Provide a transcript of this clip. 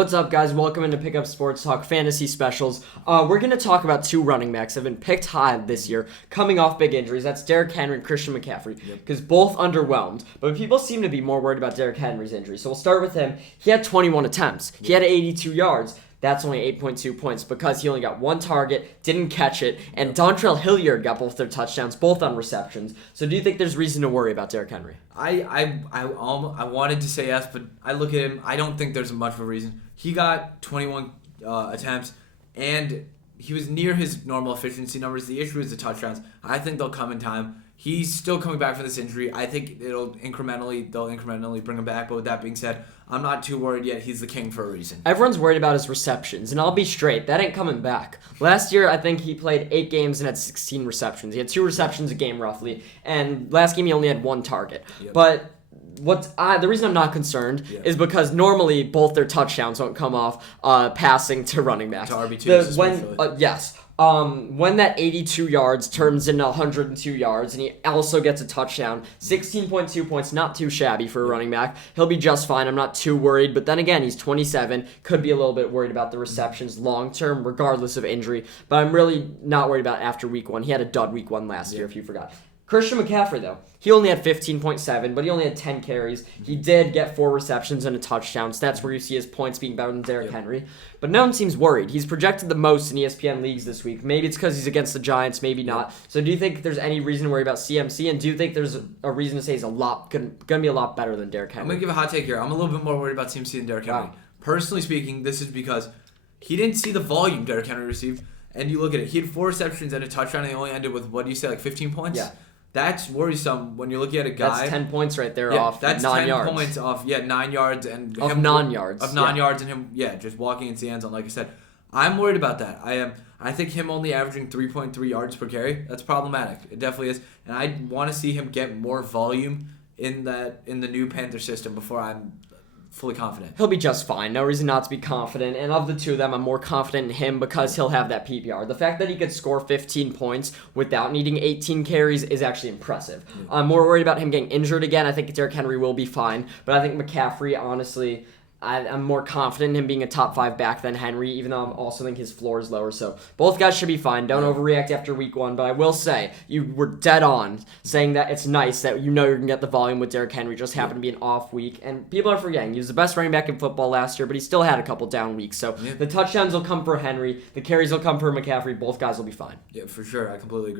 What's up, guys? Welcome into Pickup Sports Talk Fantasy Specials. We're going to talk about two running backs that have been picked high this year, coming off big injuries. That's Derrick Henry and Christian McCaffrey, because both underwhelmed. But people seem to be more worried about Derrick Henry's injury. So we'll start with him. He had 21 attempts. He had 82 yards. That's only 8.2 points because he only got one target, didn't catch it, and Dontrell Hilliard got both their touchdowns, both on receptions. So do you think there's reason to worry about Derrick Henry? I wanted to say yes, but I look at him. I don't think there's much of a reason. He got 21 attempts, and he was near his normal efficiency numbers. The issue is the touchdowns. I think they'll come in time. He's still coming back from this injury. I think they'll incrementally bring him back. But with that being said, I'm not too worried yet. He's the king for a reason. Everyone's worried about his receptions, and I'll be straight. That ain't coming back. Last year, I think he played 8 games and had 16 receptions. He had 2 receptions a game, roughly. And last game, he only had 1 target. Yep. But the reason I'm not concerned is because normally both their touchdowns don't come off passing to running backs. To RB2. Yes. When that 82 yards turns into 102 yards and he also gets a touchdown, 16.2 points, not too shabby for a running back. He'll be just fine. I'm not too worried. But then again, he's 27. Could be a little bit worried about the receptions long term, regardless of injury. But I'm really not worried about after week 1. He had a dud week 1 last year, if you forgot. Christian McCaffrey, though, he only had 15.7, but he only had 10 carries. He did get 4 receptions and a touchdown, so that's where you see his points being better than Derrick Henry. But no one seems worried. He's projected the most in ESPN leagues this week. Maybe it's because he's against the Giants, maybe not. So do you think there's any reason to worry about CMC, and do you think there's a reason to say he's going to be a lot better than Derrick Henry? I'm going to give a hot take here. I'm a little bit more worried about CMC than Derrick Henry. Personally speaking, this is because he didn't see the volume Derrick Henry received, and you look at it. He had 4 receptions and a touchdown, and he only ended with, what do you say, like 15 points? Yeah. That's worrisome when you're looking at a guy. That's 10 points right there off 9 yards. That's 10 points off, 9 yards. And of non-yards. Of non-yards and him, just walking into the end zone, like I said. I'm worried about that. I am. I think him only averaging 3.3 yards per carry, that's problematic. It definitely is. And I want to see him get more volume in the new Panther system before I'm fully confident. He'll be just fine. No reason not to be confident. And of the two of them, I'm more confident in him because he'll have that PPR. The fact that he could score 15 points without needing 18 carries is actually impressive. I'm more worried about him getting injured again. I think Derrick Henry will be fine. But I think McCaffrey, honestly, I'm more confident in him being a top 5 back than Henry, even though I also think his floor is lower. So both guys should be fine. Don't overreact after week 1. But I will say, you were dead on saying that it's nice that you know you're going to get the volume with Derrick Henry. Just happened to be an off week. And people are forgetting. He was the best running back in football last year, but he still had a couple down weeks. So the touchdowns will come for Henry. The carries will come for McCaffrey. Both guys will be fine. Yeah, for sure. I completely agree.